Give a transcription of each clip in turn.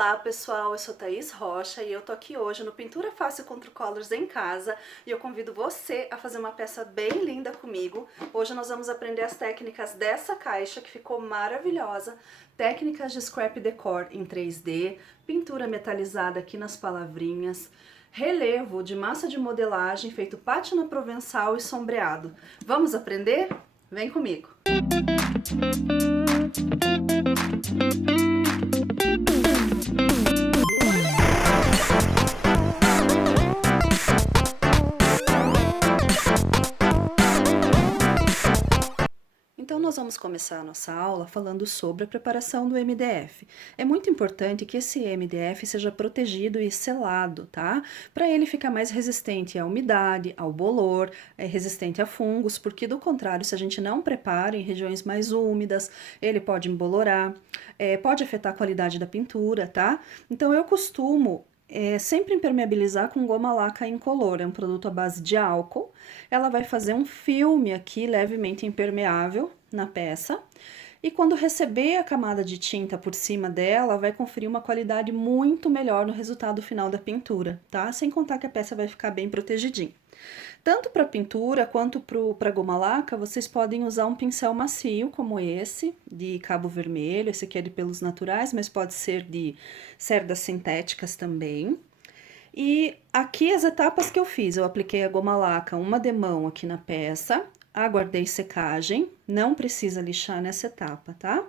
Olá pessoal, eu sou Thaís Rocha e eu tô aqui hoje no Pintura Fácil Contra Colors em casa e eu convido você a fazer uma peça bem linda comigo. Hoje nós vamos aprender as técnicas dessa caixa que ficou maravilhosa, técnicas de scrap decor em 3D, pintura metalizada aqui nas palavrinhas, relevo de massa de modelagem feito pátina provençal e sombreado. Vamos aprender? Vem comigo! Então nós vamos começar a nossa aula falando sobre a preparação do MDF. É muito importante que esse MDF seja protegido e selado, tá? Para ele ficar mais resistente à umidade, ao bolor, resistente a fungos, porque do contrário, se a gente não prepara em regiões mais úmidas, ele pode embolorar, pode afetar a qualidade da pintura, tá? Então eu costumo sempre impermeabilizar com goma laca incolor, é um produto à base de álcool. Ela vai fazer um filme aqui levemente impermeável na peça e quando receber a camada de tinta por cima dela, vai conferir uma qualidade muito melhor no resultado final da pintura, tá? Sem contar que a peça vai ficar bem protegidinha. Tanto para pintura quanto para goma laca, vocês podem usar um pincel macio como esse, de cabo vermelho. Esse aqui é de pelos naturais, mas pode ser de cerdas sintéticas também. E aqui as etapas que eu fiz, eu apliquei a goma laca, uma demão aqui na peça, aguardei secagem, não precisa lixar nessa etapa, tá?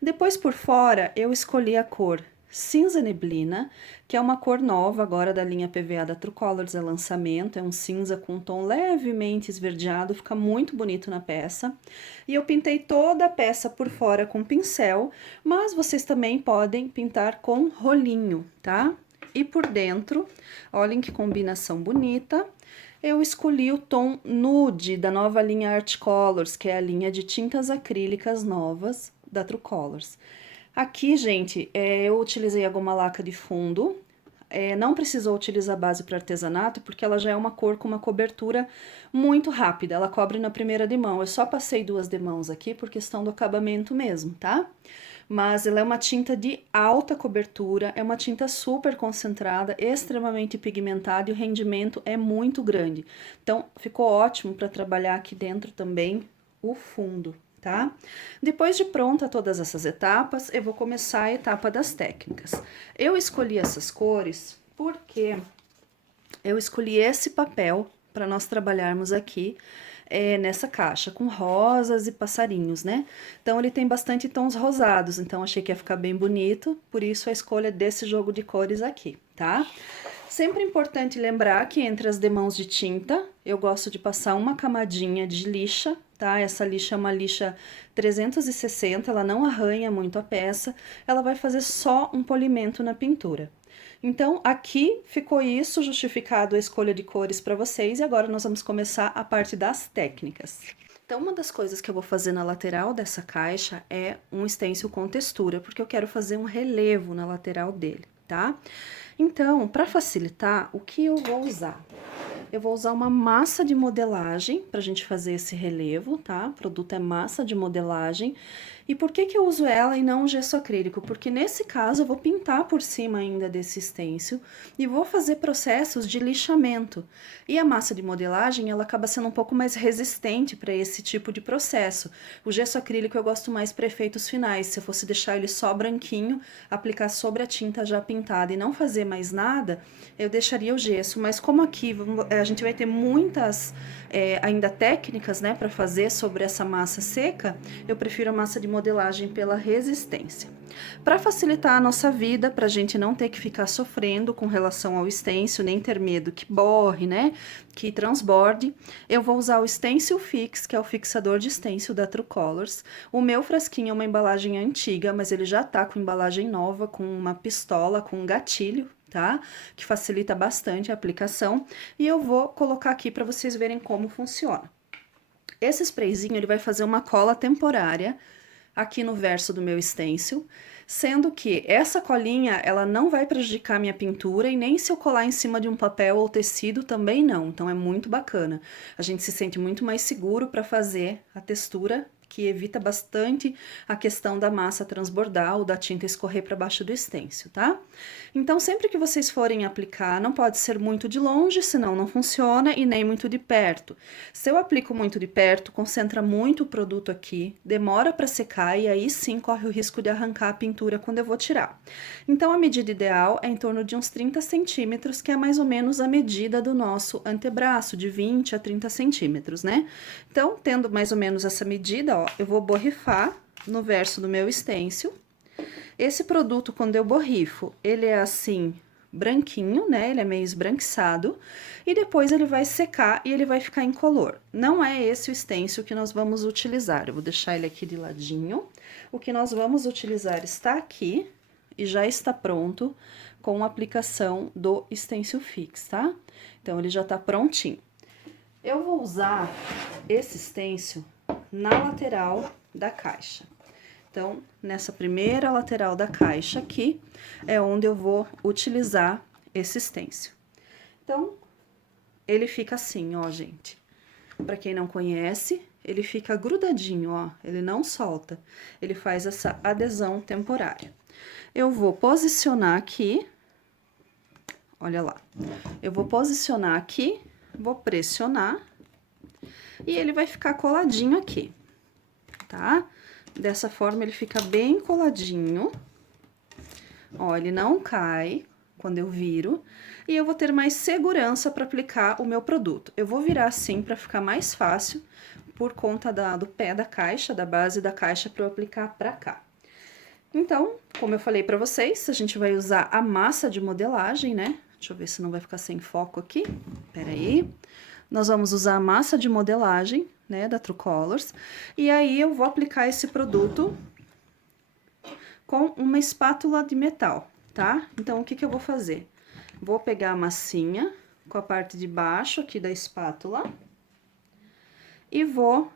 Depois por fora eu escolhi a cor cinza neblina, que é uma cor nova agora da linha PVA da True Colors, é lançamento, é um cinza com um tom levemente esverdeado, fica muito bonito na peça. E eu pintei toda a peça por fora com pincel, mas vocês também podem pintar com rolinho, tá? E por dentro, olhem que combinação bonita, eu escolhi o tom nude da nova linha Art Colors, que é a linha de tintas acrílicas novas da True Colors. Aqui, gente, eu utilizei a goma laca de fundo, não precisou utilizar base para artesanato, porque ela já é uma cor com uma cobertura muito rápida, ela cobre na primeira demão. Eu só passei 2 demãos aqui por questão do acabamento mesmo, tá? Mas ela é uma tinta de alta cobertura, é uma tinta super concentrada, extremamente pigmentada e o rendimento é muito grande. Então, ficou ótimo para trabalhar aqui dentro também o fundo, tá? Depois de pronta todas essas etapas, eu vou começar a etapa das técnicas. Eu escolhi essas cores porque eu escolhi esse papel para nós trabalharmos aqui nessa caixa, com rosas e passarinhos, né? Então, ele tem bastante tons rosados, então achei que ia ficar bem bonito, por isso a escolha desse jogo de cores aqui, tá? Sempre importante lembrar que entre as demãos de tinta, eu gosto de passar uma camadinha de lixa, tá? Essa lixa é uma lixa 360, ela não arranha muito a peça, ela vai fazer só um polimento na pintura. Então, aqui ficou isso, justificado a escolha de cores para vocês, e agora nós vamos começar a parte das técnicas. Então, uma das coisas que eu vou fazer na lateral dessa caixa é um stencil com textura, porque eu quero fazer um relevo na lateral dele, tá? Então, para facilitar, o que eu vou usar? Eu vou usar uma massa de modelagem pra gente fazer esse relevo, tá? O produto é massa de modelagem. E por que que eu uso ela e não gesso acrílico? Porque nesse caso eu vou pintar por cima ainda desse stencil e vou fazer processos de lixamento. E a massa de modelagem, ela acaba sendo um pouco mais resistente para esse tipo de processo. O gesso acrílico eu gosto mais para efeitos finais. Se eu fosse deixar ele só branquinho, aplicar sobre a tinta já pintada e não fazer mais nada, eu deixaria o gesso. Mas como aqui a gente vai ter muitas ainda técnicas, né, para fazer sobre essa massa seca, eu prefiro a massa de modelagem pela resistência. Para facilitar a nossa vida, para a gente não ter que ficar sofrendo com relação ao stencil, nem ter medo que borre, né, que transborde, eu vou usar o Stencil Fix, que é o fixador de stencil da True Colors. O meu frasquinho é uma embalagem antiga, mas ele já tá com embalagem nova, com uma pistola, com um gatilho, tá? Que facilita bastante a aplicação. E eu vou colocar aqui para vocês verem como funciona. Esse sprayzinho, ele vai fazer uma cola temporária aqui no verso do meu stencil, sendo que essa colinha, ela não vai prejudicar a minha pintura e nem se eu colar em cima de um papel ou tecido também não, então é muito bacana. A gente se sente muito mais seguro para fazer a textura que evita bastante a questão da massa transbordar ou da tinta escorrer para baixo do stencil, tá? Então, sempre que vocês forem aplicar, não pode ser muito de longe, senão não funciona, e nem muito de perto. Se eu aplico muito de perto, concentra muito o produto aqui, demora para secar e aí sim corre o risco de arrancar a pintura quando eu vou tirar. Então, a medida ideal é em torno de uns 30 centímetros, que é mais ou menos a medida do nosso antebraço, de 20 a 30 centímetros, né? Então, tendo mais ou menos essa medida, ó, eu vou borrifar no verso do meu stencil. Esse produto, quando eu borrifo, ele é assim, branquinho, né? Ele é meio esbranquiçado. E depois ele vai secar e ele vai ficar incolor. Não é esse o stencil que nós vamos utilizar. Eu vou deixar ele aqui de ladinho. O que nós vamos utilizar está aqui e já está pronto com a aplicação do stencil fix, tá? Então, ele já tá prontinho. Eu vou usar esse stencil na lateral da caixa. Então, nessa primeira lateral da caixa aqui, é onde eu vou utilizar esse stencil. Então, ele fica assim, ó, gente. Pra quem não conhece, ele fica grudadinho, ó, ele não solta. Ele faz essa adesão temporária. Eu vou posicionar aqui, olha lá. Eu vou posicionar aqui, vou pressionar, e ele vai ficar coladinho aqui, tá? Dessa forma, ele fica bem coladinho. Ó, ele não cai quando eu viro. E eu vou ter mais segurança para aplicar o meu produto. Eu vou virar assim para ficar mais fácil, por conta do pé da caixa, da base da caixa, para eu aplicar para cá. Então, como eu falei para vocês, a gente vai usar a massa de modelagem, né? Deixa eu ver se não vai ficar sem foco aqui. Pera aí. Nós vamos usar a massa de modelagem, né, da True Colors, e aí eu vou aplicar esse produto com uma espátula de metal, tá? Então, o que que eu vou fazer? Vou pegar a massinha com a parte de baixo aqui da espátula e vou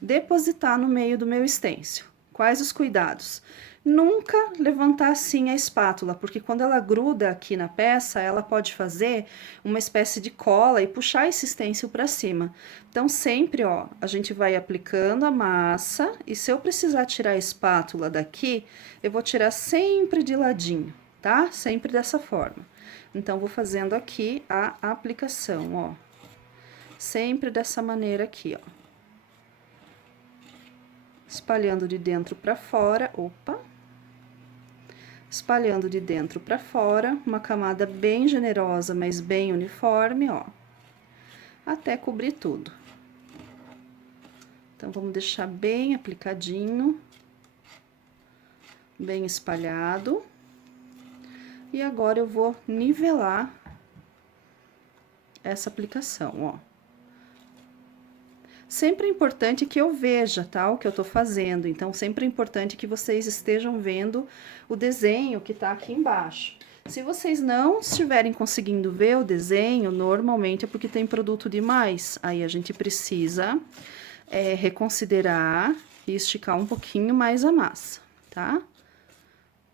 depositar no meio do meu stencil. Quais os cuidados? Nunca levantar assim a espátula, porque quando ela gruda aqui na peça, ela pode fazer uma espécie de cola e puxar esse stencil para cima. Então, sempre, ó, a gente vai aplicando a massa, e se eu precisar tirar a espátula daqui, eu vou tirar sempre de ladinho, tá? Sempre dessa forma. Então, vou fazendo aqui a aplicação, ó. Sempre dessa maneira aqui, ó. Espalhando de dentro para fora, opa. Espalhando de dentro para fora, uma camada bem generosa, mas bem uniforme, ó. Até cobrir tudo. Então, vamos deixar bem aplicadinho. Bem espalhado. E agora eu vou nivelar essa aplicação, ó. Sempre é importante que eu veja, tá, o que eu tô fazendo. Então, sempre é importante que vocês estejam vendo o desenho que tá aqui embaixo. Se vocês não estiverem conseguindo ver o desenho, normalmente é porque tem produto demais. Aí, a gente precisa reconsiderar e esticar um pouquinho mais a massa, tá?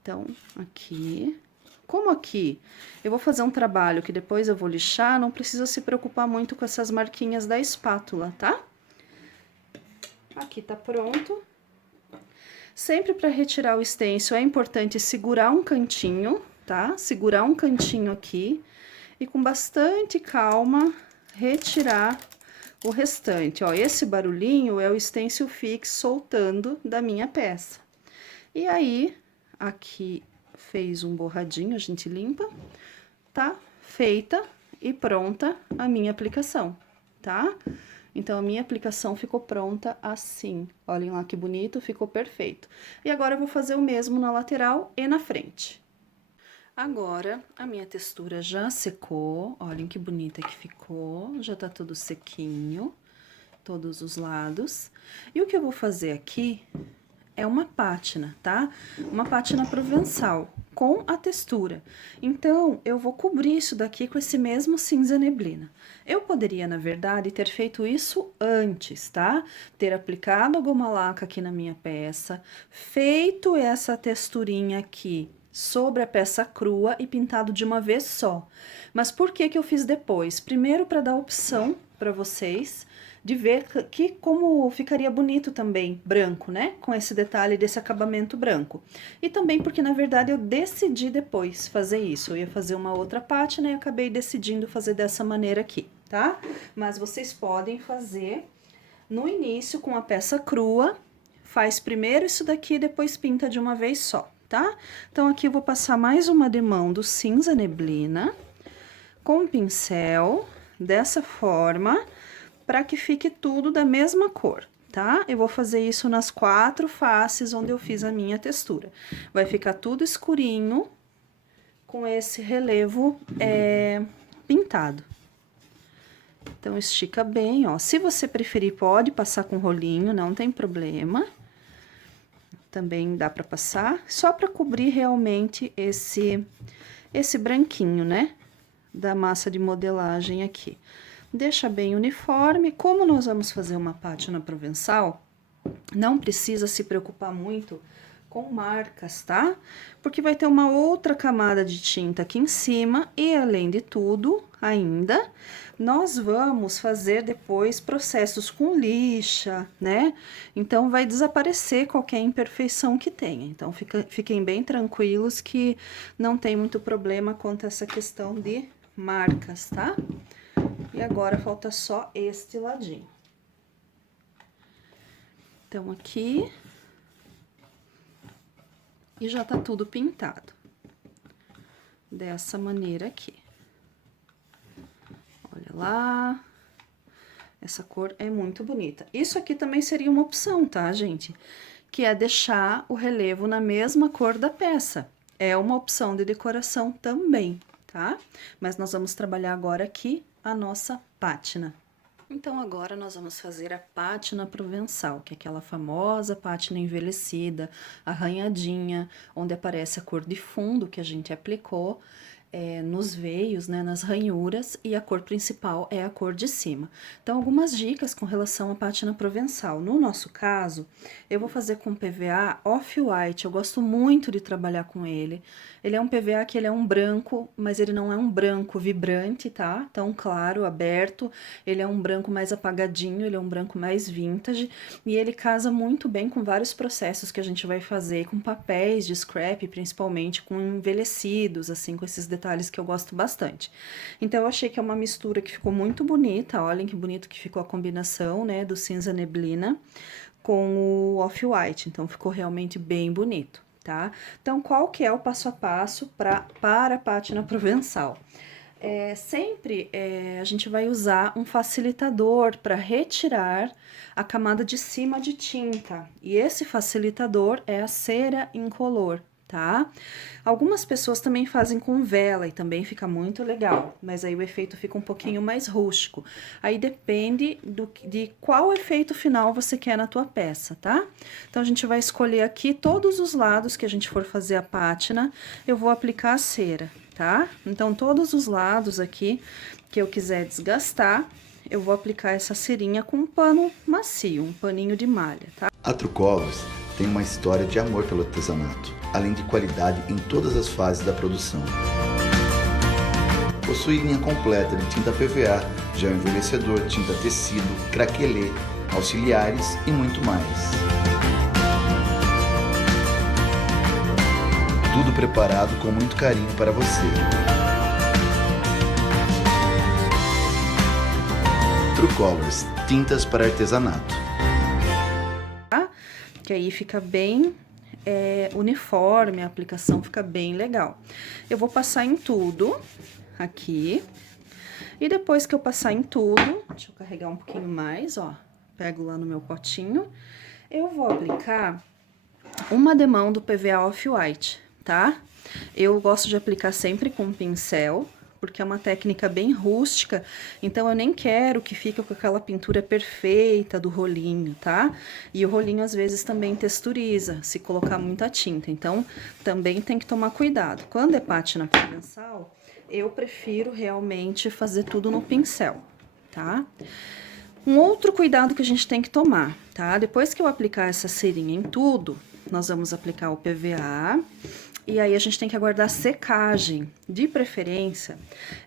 Então, aqui... Como aqui eu vou fazer um trabalho que depois eu vou lixar, não precisa se preocupar muito com essas marquinhas da espátula, tá? Aqui tá pronto. Sempre para retirar o stencil é importante segurar um cantinho, tá? Segurar um cantinho aqui e com bastante calma retirar o restante. Ó, esse barulhinho é o stencil fix soltando da minha peça. E aí, aqui fez um borradinho, a gente limpa, tá? Feita e pronta a minha aplicação, tá? Então, a minha aplicação ficou pronta assim. Olhem lá que bonito, ficou perfeito. E agora, eu vou fazer o mesmo na lateral e na frente. Agora, a minha textura já secou. Olhem que bonita que ficou. Já tá tudo sequinho, todos os lados. E o que eu vou fazer aqui é uma pátina, tá? Uma pátina provençal, com a textura. Então, eu vou cobrir isso daqui com esse mesmo cinza neblina. Eu poderia, na verdade, ter feito isso antes, tá? Ter aplicado a goma laca aqui na minha peça, feito essa texturinha aqui sobre a peça crua e pintado de uma vez só. Mas por que que eu fiz depois? Primeiro, para dar opção para vocês de ver como ficaria bonito também, branco, né? Com esse detalhe desse acabamento branco. E também porque, na verdade, eu decidi depois fazer isso. Eu ia fazer uma outra pátina e acabei decidindo fazer dessa maneira aqui, tá? Mas vocês podem fazer no início com a peça crua, faz primeiro isso daqui, depois pinta de uma vez só, tá? Então, aqui eu vou passar mais uma demão do cinza neblina com o pincel, dessa forma, para que fique tudo da mesma cor, tá? Eu vou fazer isso nas 4 faces onde eu fiz a minha textura. Vai ficar tudo escurinho com esse relevo pintado. Então, estica bem, ó. Se você preferir, pode passar com rolinho, não tem problema. Também dá pra passar, só pra cobrir realmente esse branquinho, né? Da massa de modelagem aqui. Deixa bem uniforme. Como nós vamos fazer uma pátina provençal, não precisa se preocupar muito com marcas, tá? Porque vai ter uma outra camada de tinta aqui em cima e, além de tudo, ainda, nós vamos fazer depois processos com lixa, né? Então, vai desaparecer qualquer imperfeição que tenha. Então, fiquem bem tranquilos que não tem muito problema quanto a essa questão de marcas, tá? E agora, falta só este ladinho. Então, aqui... E já tá tudo pintado. Dessa maneira aqui. Olha lá. Essa cor é muito bonita. Isso aqui também seria uma opção, tá, gente? Que é deixar o relevo na mesma cor da peça. É uma opção de decoração também, tá? Mas nós vamos trabalhar agora aqui a nossa pátina. Então, agora nós vamos fazer a pátina provençal, que é aquela famosa pátina envelhecida, arranhadinha, onde aparece a cor de fundo que a gente aplicou nos veios, né, nas ranhuras, e a cor principal é a cor de cima. Então, algumas dicas com relação à pátina provençal. No nosso caso, eu vou fazer com PVA Off-White, eu gosto muito de trabalhar com ele. Ele é um PVA que ele é um branco, mas ele não é um branco vibrante, tá? Tão claro, aberto. Ele é um branco mais apagadinho, ele é um branco mais vintage, e ele casa muito bem com vários processos que a gente vai fazer, com papéis de scrap, principalmente com envelhecidos, assim, com esses detalhes que eu gosto bastante. Então, eu achei que é uma mistura que ficou muito bonita, olhem que bonito que ficou a combinação, né, do cinza neblina com o off-white, então ficou realmente bem bonito, tá? Então, qual que é o passo a passo para a pátina provençal? Sempre a gente vai usar um facilitador para retirar a camada de cima de tinta, e esse facilitador é a cera incolor, tá? Algumas pessoas também fazem com vela e também fica muito legal, mas aí o efeito fica um pouquinho mais rústico. Aí depende de qual efeito final você quer na tua peça, tá? Então, a gente vai escolher aqui todos os lados que a gente for fazer a pátina, eu vou aplicar a cera, tá? Então, todos os lados aqui que eu quiser desgastar, eu vou aplicar essa cerinha com um pano macio, um paninho de malha, tá? A True Colors tem uma história de amor pelo artesanato, além de qualidade em todas as fases da produção. Possui linha completa de tinta PVA, gel envelhecedor, tinta tecido, craquelê, auxiliares e muito mais. Tudo preparado com muito carinho para você. True Colors, tintas para artesanato. Que aí fica bem uniforme, a aplicação fica bem legal. Eu vou passar em tudo aqui, e depois que eu passar em tudo, deixa eu carregar um pouquinho mais, ó, pego lá no meu potinho, eu vou aplicar uma demão do PVA Off-White, tá? Eu gosto de aplicar sempre com pincel, porque é uma técnica bem rústica, então eu nem quero que fique com aquela pintura perfeita do rolinho, tá? E o rolinho às vezes também texturiza, se colocar muita tinta, então também tem que tomar cuidado. Quando é pátina provençal, eu prefiro realmente fazer tudo no pincel, tá? Um outro cuidado que a gente tem que tomar, tá? Depois que eu aplicar essa cerinha em tudo, nós vamos aplicar o PVA... E aí, a gente tem que aguardar secagem. De preferência,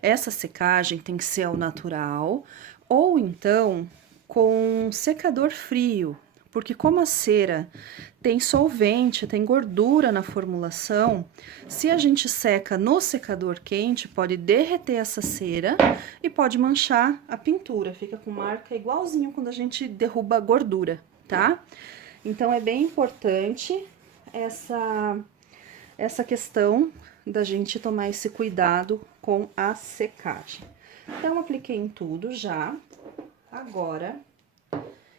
essa secagem tem que ser ao natural, ou então, com secador frio, porque como a cera tem solvente, tem gordura na formulação, se a gente seca no secador quente, pode derreter essa cera e pode manchar a pintura, fica com marca igualzinho quando a gente derruba a gordura, tá? Então, é bem importante essa questão da gente tomar esse cuidado com a secagem. Então, apliquei em tudo já. Agora,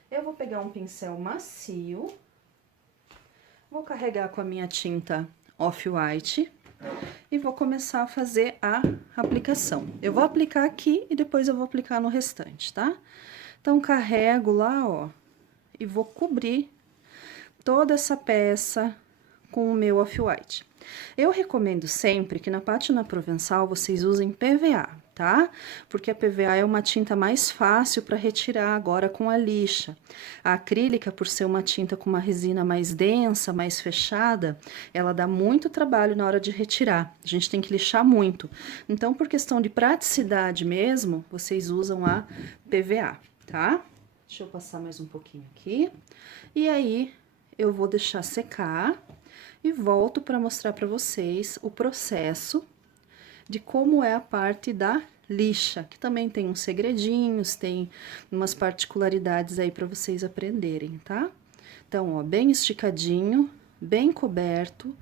eu vou pegar um pincel macio, vou carregar com a minha tinta Off-White e vou começar a fazer a aplicação. Eu vou aplicar aqui e depois eu vou aplicar no restante, tá? Então, carrego lá, ó, e vou cobrir toda essa peça com o meu Off-White. Eu recomendo sempre que na pátina provençal vocês usem PVA, tá? Porque a PVA é uma tinta mais fácil para retirar agora com a lixa. A acrílica, por ser uma tinta com uma resina mais densa, mais fechada, ela dá muito trabalho na hora de retirar. A gente tem que lixar muito. Então, por questão de praticidade mesmo, vocês usam a PVA, tá? Deixa eu passar mais um pouquinho aqui. E aí, eu vou deixar secar e volto para mostrar para vocês o processo de como é a parte da lixa, que também tem uns segredinhos, tem umas particularidades aí para vocês aprenderem, tá? Então, ó, bem esticadinho, bem coberto,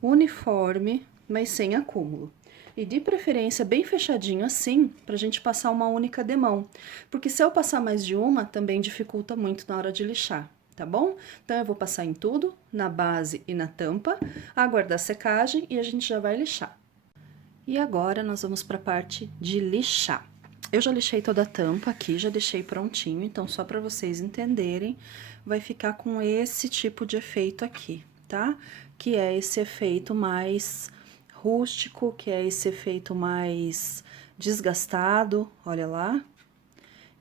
uniforme, mas sem acúmulo. E de preferência bem fechadinho assim, pra gente passar uma única demão. Porque se eu passar mais de uma, também dificulta muito na hora de lixar, tá bom? Então, eu vou passar em tudo, na base e na tampa, aguardar a secagem e a gente já vai lixar. E agora, nós vamos para a parte de lixar. Eu já lixei toda a tampa aqui, já deixei prontinho, então, só para vocês entenderem, vai ficar com esse tipo de efeito aqui, tá? Que é esse efeito mais rústico, que é esse efeito mais desgastado, olha lá.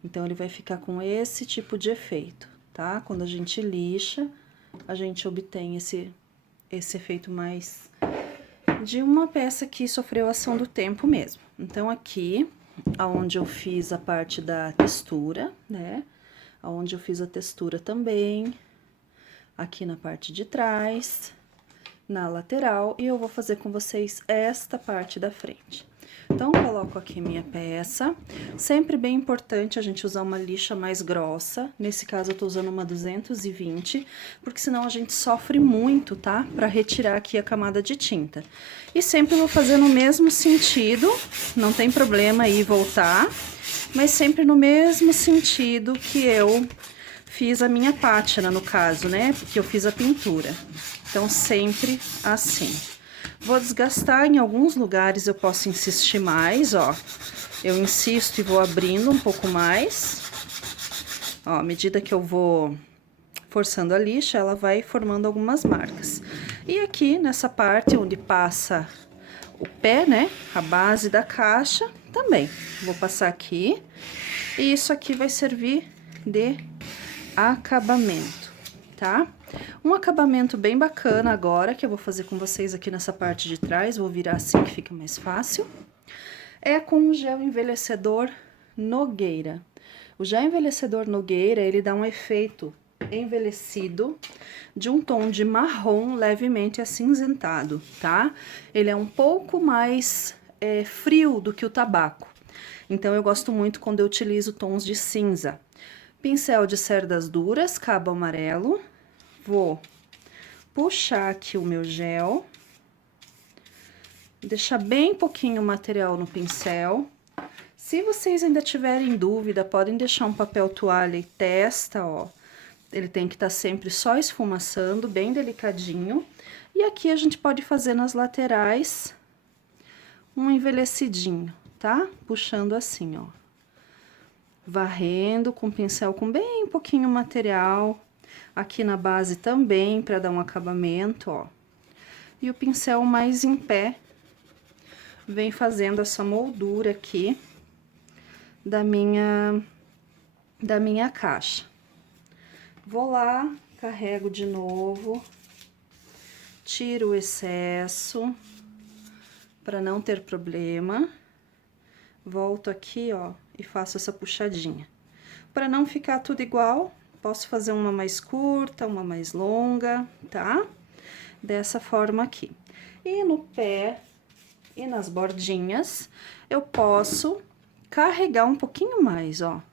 Então, ele vai ficar com esse tipo de efeito, tá? Quando a gente lixa, a gente obtém esse efeito mais de uma peça que sofreu ação do tempo mesmo. Então, aqui, aonde eu fiz a parte da textura, né? Aonde eu fiz a textura também, aqui na parte de trás, na lateral, e eu vou fazer com vocês esta parte da frente. Então, coloco aqui minha peça. Sempre bem importante a gente usar uma lixa mais grossa. Nesse caso, eu tô usando uma 220, porque senão a gente sofre muito, tá? Pra retirar aqui a camada de tinta. E sempre vou fazer no mesmo sentido, não tem problema ir e voltar, mas sempre no mesmo sentido que eu fiz a minha pátina, no caso, né? Porque eu fiz a pintura. Então, sempre assim. Vou desgastar, em alguns lugares eu posso insistir mais, ó. Eu insisto e vou abrindo um pouco mais. Ó, à medida que eu vou forçando a lixa, ela vai formando algumas marcas. E aqui, nessa parte onde passa o pé, né, a base da caixa, também. Vou passar aqui. E isso aqui vai servir de acabamento, tá? Um acabamento bem bacana agora, que eu vou fazer com vocês aqui nessa parte de trás, vou virar assim que fica mais fácil, é com o gel envelhecedor Nogueira. O gel envelhecedor Nogueira, ele dá um efeito envelhecido de um tom de marrom levemente acinzentado, tá? Ele é um pouco mais frio do que o tabaco, então eu gosto muito quando eu utilizo tons de cinza. Pincel de cerdas duras, cabo amarelo. Vou puxar aqui o meu gel, deixar bem pouquinho o material no pincel. Se vocês ainda tiverem dúvida, podem deixar um papel toalha e testa, ó. Ele tem que estar sempre só esfumaçando, bem delicadinho. E aqui a gente pode fazer nas laterais um envelhecidinho, tá? Puxando assim, ó. Varrendo com o pincel com bem pouquinho material. Aqui na base também, para dar um acabamento, ó. E o pincel mais em pé, vem fazendo essa moldura aqui da minha caixa. Vou lá, carrego de novo, tiro o excesso, para não ter problema. Volto aqui, ó, e faço essa puxadinha. Para não ficar tudo igual, posso fazer uma mais curta, uma mais longa, tá? Dessa forma aqui. E no pé e nas bordinhas, eu posso carregar um pouquinho mais, ó,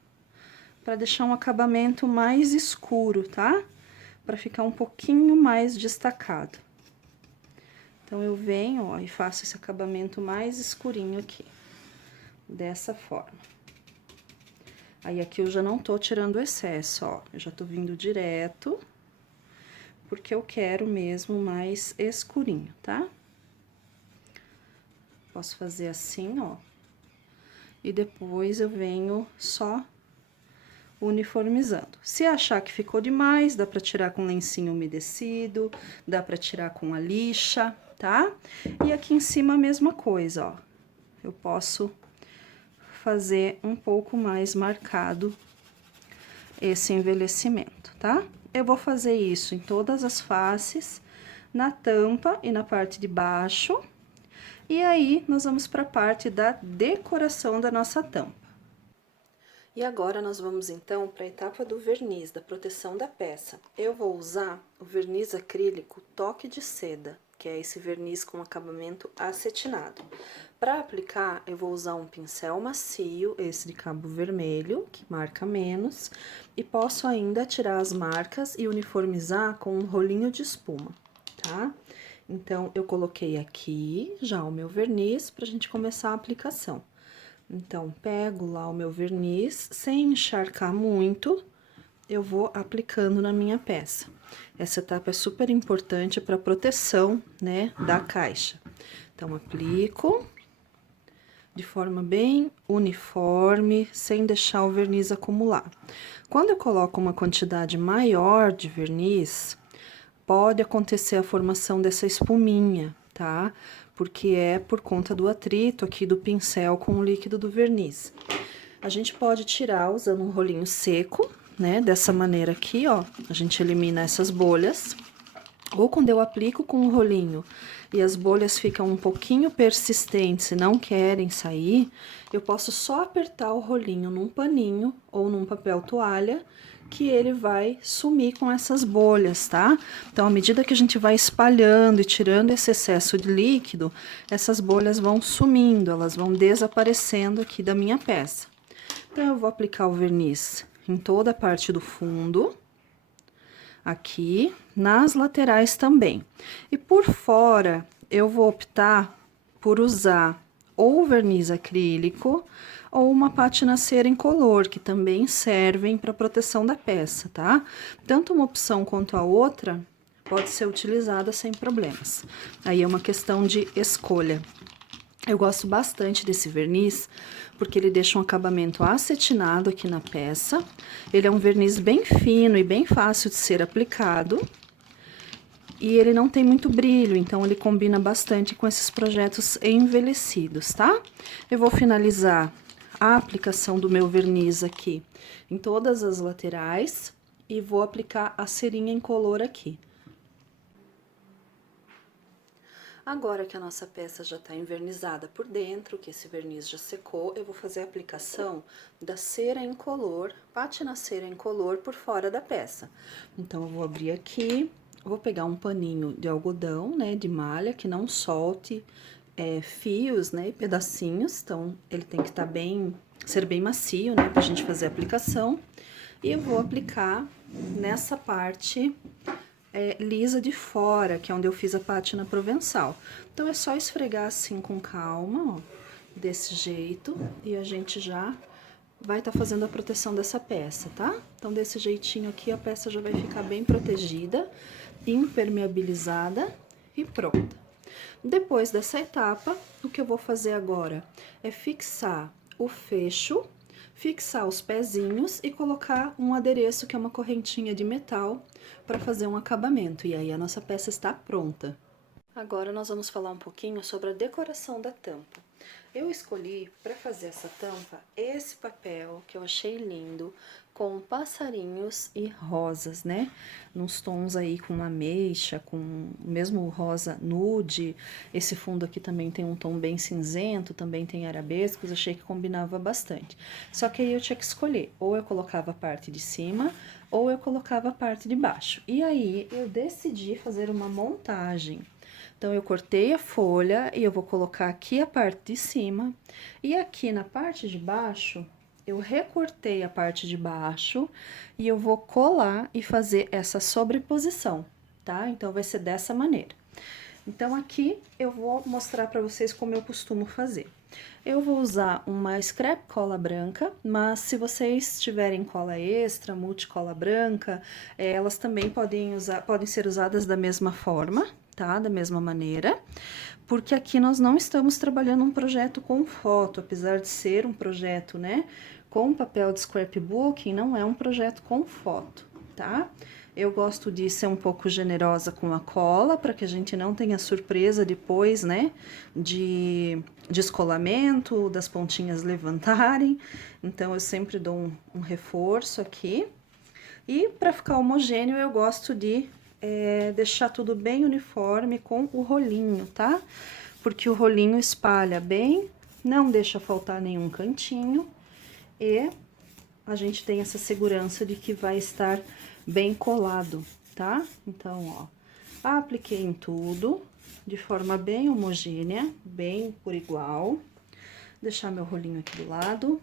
para deixar um acabamento mais escuro, tá? Para ficar um pouquinho mais destacado. Então, eu venho, ó, e faço esse acabamento mais escurinho aqui, dessa forma. Aí, aqui eu já não tô tirando o excesso, ó, eu já tô vindo direto, porque eu quero mesmo mais escurinho, tá? Posso fazer assim, ó, e depois eu venho só uniformizando. Se achar que ficou demais, dá pra tirar com lencinho umedecido, dá pra tirar com a lixa, tá? E aqui em cima a mesma coisa, ó. Eu posso fazer um pouco mais marcado esse envelhecimento, tá? Eu vou fazer isso em todas as faces, na tampa e na parte de baixo. E aí, nós vamos para a parte da decoração da nossa tampa. E agora, nós vamos então para a etapa do verniz, da proteção da peça. Eu vou usar o verniz acrílico Toque de Seda, que é esse verniz com acabamento acetinado. Para aplicar, eu vou usar um pincel macio, esse de cabo vermelho, que marca menos, e posso ainda tirar as marcas e uniformizar com um rolinho de espuma, tá? Então, eu coloquei aqui já o meu verniz pra gente começar a aplicação. Então, pego lá o meu verniz, sem encharcar muito, eu vou aplicando na minha peça. Essa etapa é super importante para proteção, né, da caixa. Então, aplico de forma bem uniforme, sem deixar o verniz acumular. Quando eu coloco uma quantidade maior de verniz, pode acontecer a formação dessa espuminha, tá? Porque é por conta do atrito aqui do pincel com o líquido do verniz. A gente pode tirar usando um rolinho seco, né? Dessa maneira aqui, ó, a gente elimina essas bolhas. Ou quando eu aplico com o rolinho e as bolhas ficam um pouquinho persistentes e não querem sair, eu posso só apertar o rolinho num paninho ou num papel toalha, que ele vai sumir com essas bolhas, tá? Então, à medida que a gente vai espalhando e tirando esse excesso de líquido, essas bolhas vão sumindo, elas vão desaparecendo aqui da minha peça. Então, eu vou aplicar o verniz em toda a parte do fundo, aqui, nas laterais também. E por fora, eu vou optar por usar ou verniz acrílico ou uma pátina cera incolor, que também servem para proteção da peça, tá? Tanto uma opção quanto a outra pode ser utilizada sem problemas. Aí é uma questão de escolha. Eu gosto bastante desse verniz, porque ele deixa um acabamento acetinado aqui na peça. Ele é um verniz bem fino e bem fácil de ser aplicado. E ele não tem muito brilho, então ele combina bastante com esses projetos envelhecidos, tá? Eu vou finalizar a aplicação do meu verniz aqui em todas as laterais e vou aplicar a cerinha incolor aqui. Agora que a nossa peça já tá envernizada por dentro, que esse verniz já secou, eu vou fazer a aplicação da cera incolor, pátina cera incolor por fora da peça. Então, eu vou abrir aqui, vou pegar um paninho de algodão, né, de malha, que não solte fios, né, e pedacinhos. Então, ele tem que estar ser bem macio, né, pra gente fazer a aplicação. E eu vou aplicar nessa parte lisa de fora, que é onde eu fiz a pátina provençal. Então, é só esfregar assim com calma, ó, desse jeito, e a gente já vai estar fazendo a proteção dessa peça, tá? Então, desse jeitinho aqui, a peça já vai ficar bem protegida, impermeabilizada e pronta. Depois dessa etapa, o que eu vou fazer agora é fixar o fecho, fixar os pezinhos e colocar um adereço, que é uma correntinha de metal, para fazer um acabamento. E aí, a nossa peça está pronta. Agora nós vamos falar um pouquinho sobre a decoração da tampa. Eu escolhi para fazer essa tampa esse papel que eu achei lindo, com passarinhos e rosas, né? Nos tons aí com ameixa, com o mesmo rosa nude. Esse fundo aqui também tem um tom bem cinzento, também tem arabescos, achei que combinava bastante. Só que aí eu tinha que escolher, ou eu colocava a parte de cima, ou eu colocava a parte de baixo. E aí eu decidi fazer uma montagem. Então, eu cortei a folha e eu vou colocar aqui a parte de cima. E aqui na parte de baixo, eu recortei a parte de baixo e eu vou colar e fazer essa sobreposição, tá? Então, vai ser dessa maneira. Então, aqui eu vou mostrar para vocês como eu costumo fazer. Eu vou usar uma scrap cola branca, mas se vocês tiverem cola extra, multicola branca, elas também podem ser usadas da mesma forma, tá? Da mesma maneira, porque aqui nós não estamos trabalhando um projeto com foto, apesar de ser um projeto, né, com papel de scrapbooking, não é um projeto com foto, tá? Eu gosto de ser um pouco generosa com a cola, para que a gente não tenha surpresa depois, né, de descolamento, das pontinhas levantarem. Então, eu sempre dou um reforço aqui. E para ficar homogêneo, eu gosto de deixar tudo bem uniforme com o rolinho, tá? Porque o rolinho espalha bem, não deixa faltar nenhum cantinho e a gente tem essa segurança de que vai estar bem colado, tá? Então, ó, apliquei em tudo de forma bem homogênea, bem por igual. Deixar meu rolinho aqui do lado.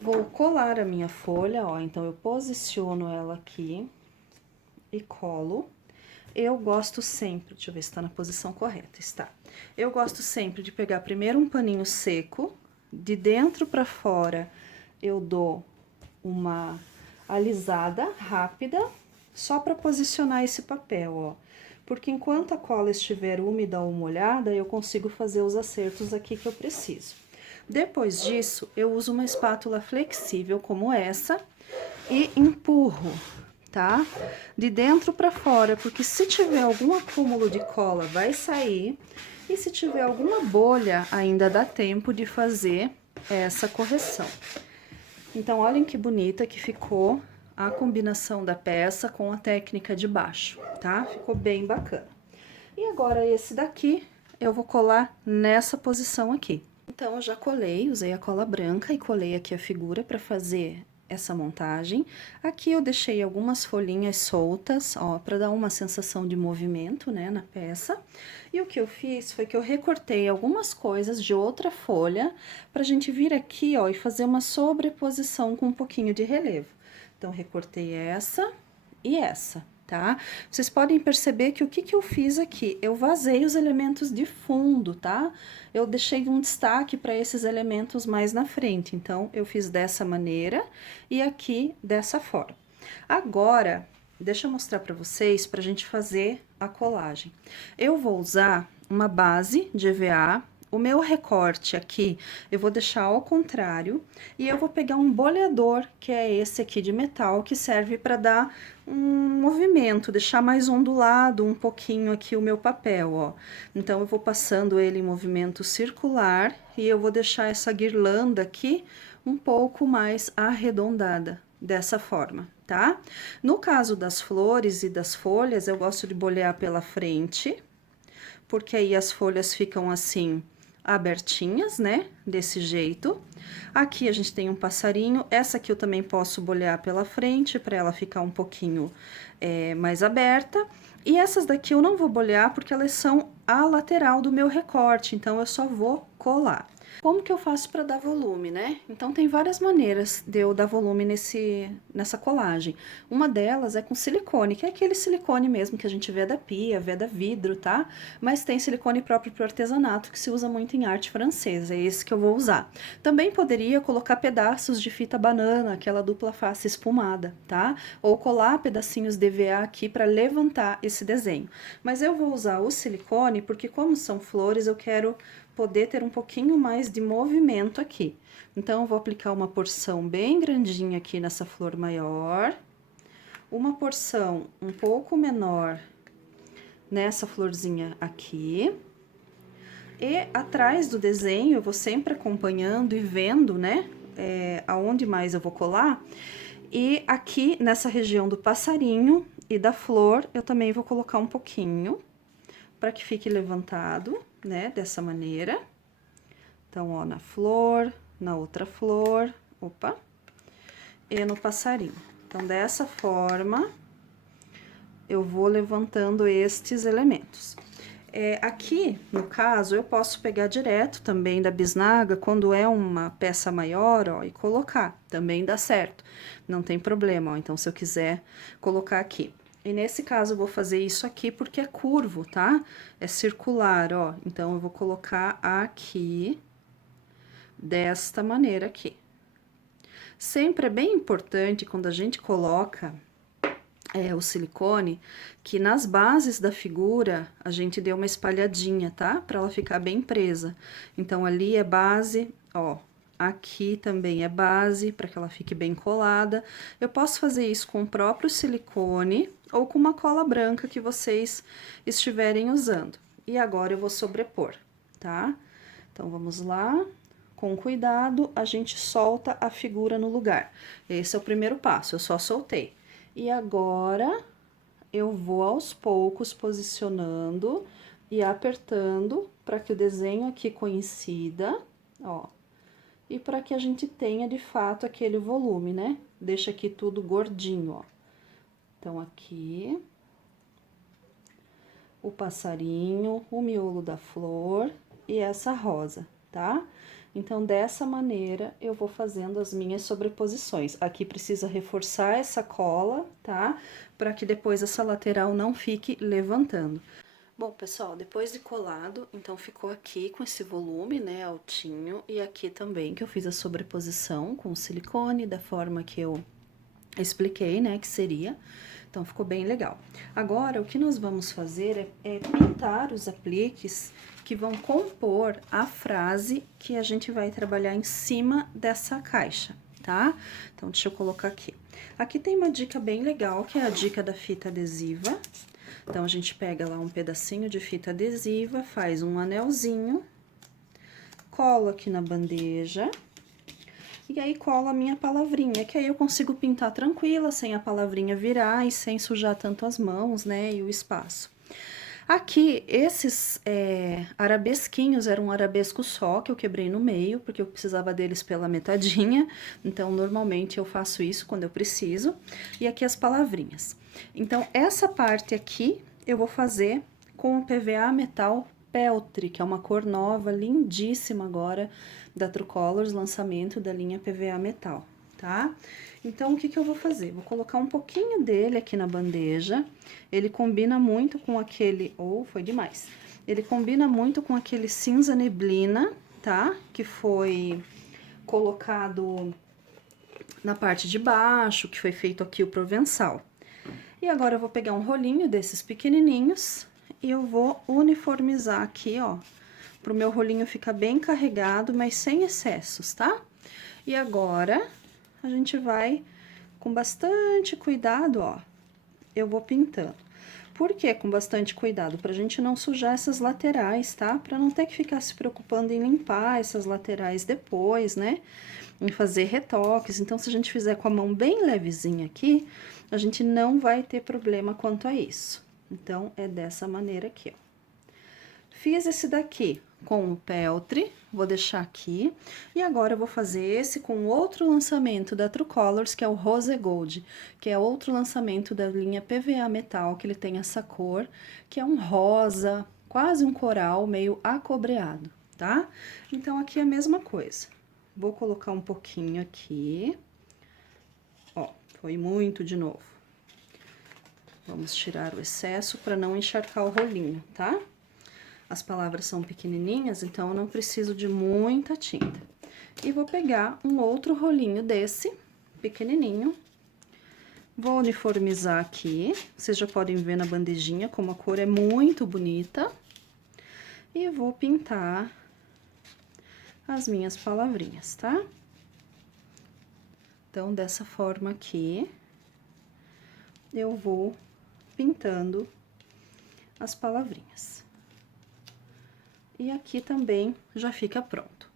Vou colar a minha folha, ó, então eu posiciono ela aqui e colo. Eu gosto sempre, deixa eu ver se tá na posição correta, está. Eu gosto sempre de pegar primeiro um paninho seco, de dentro pra fora eu dou uma alisada rápida, só pra posicionar esse papel, ó. Porque enquanto a cola estiver úmida ou molhada, eu consigo fazer os acertos aqui que eu preciso. Depois disso, eu uso uma espátula flexível como essa e empurro, tá? De dentro para fora, porque se tiver algum acúmulo de cola, vai sair. E se tiver alguma bolha, ainda dá tempo de fazer essa correção. Então, olhem que bonita que ficou a combinação da peça com a técnica de baixo, tá? Ficou bem bacana. E agora, esse daqui, eu vou colar nessa posição aqui. Então, eu já colei, usei a cola branca e colei aqui a figura para fazer essa montagem. Aqui eu deixei algumas folhinhas soltas, ó, para dar uma sensação de movimento, né, na peça. E o que eu fiz foi que eu recortei algumas coisas de outra folha pra gente vir aqui, ó, e fazer uma sobreposição com um pouquinho de relevo. Então, recortei essa e essa, tá? Vocês podem perceber que o que eu fiz aqui? Eu vazei os elementos de fundo, tá? Eu deixei um destaque para esses elementos mais na frente. Então, eu fiz dessa maneira e aqui dessa forma. Agora, deixa eu mostrar para vocês pra gente fazer a colagem. Eu vou usar uma base de EVA. O meu recorte aqui, eu vou deixar ao contrário e eu vou pegar um boleador, que é esse aqui de metal, que serve para dar um movimento, deixar mais ondulado um pouquinho aqui o meu papel, ó. Então, eu vou passando ele em movimento circular e eu vou deixar essa guirlanda aqui um pouco mais arredondada, dessa forma, tá? No caso das flores e das folhas, eu gosto de bolear pela frente, porque aí as folhas ficam assim abertinhas, né? Desse jeito. Aqui a gente tem um passarinho. Essa aqui eu também posso bolear pela frente, para ela ficar um pouquinho mais aberta. E essas daqui eu não vou bolear, porque elas são a lateral do meu recorte, então eu só vou colar. Como que eu faço para dar volume, né? Então, tem várias maneiras de eu dar volume nessa colagem. Uma delas é com silicone, que é aquele silicone mesmo que a gente vê da pia, vê da vidro, tá? Mas tem silicone próprio para artesanato, que se usa muito em arte francesa, é esse que eu vou usar. Também poderia colocar pedaços de fita banana, aquela dupla face espumada, tá? Ou colar pedacinhos de EVA aqui para levantar esse desenho. Mas eu vou usar o silicone, porque como são flores, eu quero poder ter um pouquinho mais de movimento aqui. Então, eu vou aplicar uma porção bem grandinha aqui nessa flor maior, uma porção um pouco menor nessa florzinha aqui. E atrás do desenho, eu vou sempre acompanhando e vendo, né, aonde mais eu vou colar. E aqui, nessa região do passarinho e da flor, eu também vou colocar um pouquinho, para que fique levantado, né, dessa maneira. Então, ó, na flor, na outra flor, opa, e no passarinho. Então, dessa forma, eu vou levantando estes elementos. Aqui, no caso, eu posso pegar direto também da bisnaga, quando é uma peça maior, ó, e colocar, também dá certo, não tem problema, ó, então se eu quiser colocar aqui. E nesse caso, eu vou fazer isso aqui porque é curvo, tá? É circular, ó, então eu vou colocar aqui, desta maneira aqui. Sempre é bem importante quando a gente coloca o silicone, que nas bases da figura a gente dê uma espalhadinha, tá? Pra ela ficar bem presa. Então, ali é base, ó, aqui também é base, para que ela fique bem colada. Eu posso fazer isso com o próprio silicone ou com uma cola branca que vocês estiverem usando. E agora eu vou sobrepor, tá? Então, vamos lá. Com cuidado, a gente solta a figura no lugar. Esse é o primeiro passo, eu só soltei. E agora, eu vou aos poucos posicionando e apertando para que o desenho aqui coincida, ó. E para que a gente tenha, de fato, aquele volume, né? Deixa aqui tudo gordinho, ó. Então, aqui, o passarinho, o miolo da flor e essa rosa, tá? Então, dessa maneira, eu vou fazendo as minhas sobreposições. Aqui precisa reforçar essa cola, tá? Para que depois essa lateral não fique levantando. Bom, pessoal, depois de colado, então ficou aqui com esse volume, né, altinho. E aqui também que eu fiz a sobreposição com o silicone, da forma que eu expliquei, né, que seria. Então, ficou bem legal. Agora, o que nós vamos fazer é pintar os apliques que vão compor a frase que a gente vai trabalhar em cima dessa caixa, tá? Então, deixa eu colocar aqui. Aqui tem uma dica bem legal, que é a dica da fita adesiva. Então, a gente pega lá um pedacinho de fita adesiva, faz um anelzinho, cola aqui na bandeja. E aí, cola a minha palavrinha, que aí eu consigo pintar tranquila, sem a palavrinha virar e sem sujar tanto as mãos, né, e o espaço. Aqui, esses arabesquinhos, era um arabesco só, que eu quebrei no meio, porque eu precisava deles pela metadinha. Então, normalmente, eu faço isso quando eu preciso. E aqui as palavrinhas. Então, essa parte aqui, eu vou fazer com o PVA Metal Peltre, que é uma cor nova, lindíssima agora, da True Colors, lançamento da linha PVA Metal, tá? Então, o que que eu vou fazer? Vou colocar um pouquinho dele aqui na bandeja, ele combina muito com aquele... foi demais! Ele combina muito com aquele cinza neblina, tá? Que foi colocado na parte de baixo, que foi feito aqui o provençal. E agora, eu vou pegar um rolinho desses pequenininhos e eu vou uniformizar aqui, ó, pro meu rolinho ficar bem carregado, mas sem excessos, tá? E agora, a gente vai, com bastante cuidado, ó, eu vou pintando. Por que com bastante cuidado? Pra gente não sujar essas laterais, tá? Pra não ter que ficar se preocupando em limpar essas laterais depois, né? Em fazer retoques. Então, se a gente fizer com a mão bem levezinha aqui, a gente não vai ter problema quanto a isso. Então, é dessa maneira aqui, ó. Fiz esse daqui com o peltre, vou deixar aqui. E agora, eu vou fazer esse com outro lançamento da True Colors, que é o Rose Gold, que é outro lançamento da linha PVA Metal, que ele tem essa cor, que é um rosa, quase um coral, meio acobreado, tá? Então, aqui é a mesma coisa. Vou colocar um pouquinho aqui. Ó, foi muito de novo. Vamos tirar o excesso para não encharcar o rolinho, tá? As palavras são pequenininhas, então eu não preciso de muita tinta. E vou pegar um outro rolinho desse, pequenininho. Vou uniformizar aqui. Vocês já podem ver na bandejinha como a cor é muito bonita. E vou pintar as minhas palavrinhas, tá? Então, dessa forma aqui, eu vou pintando as palavrinhas. E aqui também já fica pronto.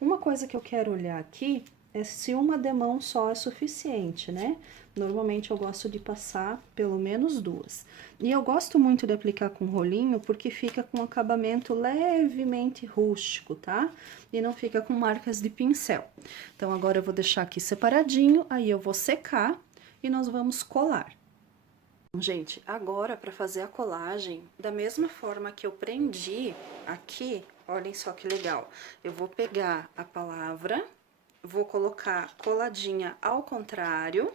Uma coisa que eu quero olhar aqui é se uma demão só é suficiente, né? Normalmente eu gosto de passar pelo menos 2. E eu gosto muito de aplicar com rolinho porque fica com um acabamento levemente rústico, tá? E não fica com marcas de pincel. Então agora eu vou deixar aqui separadinho, aí eu vou secar e nós vamos colar. Gente, agora para fazer a colagem, da mesma forma que eu prendi aqui, olhem só que legal. Eu vou pegar a palavra, vou colocar coladinha ao contrário,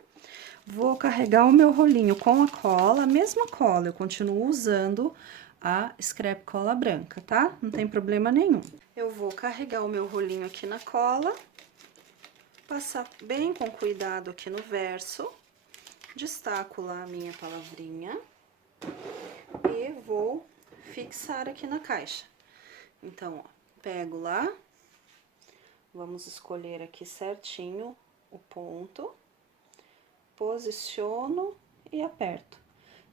vou carregar o meu rolinho com a cola, a mesma cola, eu continuo usando a Scrap Cola branca, tá? Não tem problema nenhum. Eu vou carregar o meu rolinho aqui na cola, passar bem com cuidado aqui no verso, destaco lá a minha palavrinha e vou fixar aqui na caixa. Então, ó, pego lá, vamos escolher aqui certinho o ponto, posiciono e aperto.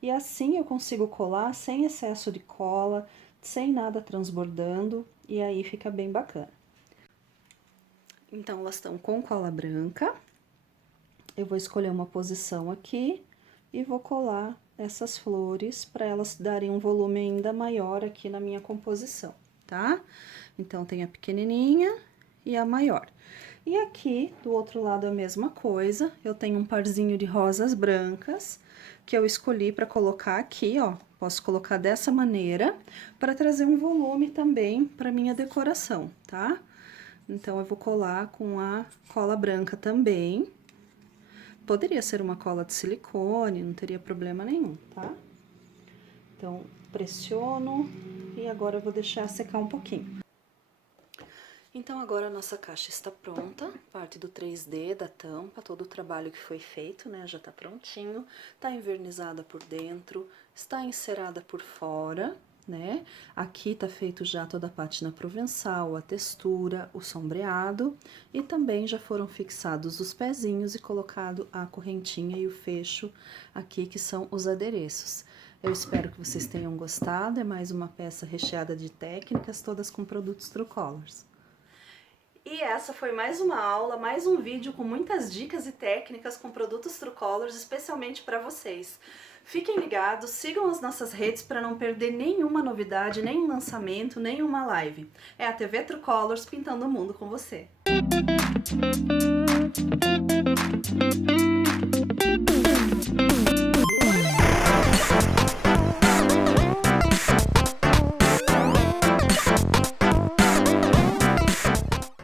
E assim eu consigo colar sem excesso de cola, sem nada transbordando, e aí fica bem bacana. Então, elas estão com cola branca. Eu vou escolher uma posição aqui e vou colar essas flores para elas darem um volume ainda maior aqui na minha composição, tá? Então, tem a pequenininha e a maior. E aqui, do outro lado, a mesma coisa. Eu tenho um parzinho de rosas brancas que eu escolhi para colocar aqui, ó. Posso colocar dessa maneira para trazer um volume também para minha decoração, tá? Então, eu vou colar com a cola branca também. Poderia ser uma cola de silicone, não teria problema nenhum, tá? Então, pressiono e agora eu vou deixar secar um pouquinho. Então, agora a nossa caixa está pronta, parte do 3D, da tampa, todo o trabalho que foi feito, né, já tá prontinho, tá envernizada por dentro, está encerada por fora, né, aqui tá feito já toda a pátina provençal, a textura, o sombreado, e também já foram fixados os pezinhos e colocado a correntinha e o fecho aqui, que são os adereços. Eu espero que vocês tenham gostado, é mais uma peça recheada de técnicas, todas com produtos Truecolors. E essa foi mais uma aula, mais um vídeo com muitas dicas e técnicas com produtos Truecolors, especialmente para vocês. Fiquem ligados, sigam as nossas redes para não perder nenhuma novidade, nenhum lançamento, nenhuma live. É a TV Truecolors pintando o mundo com você.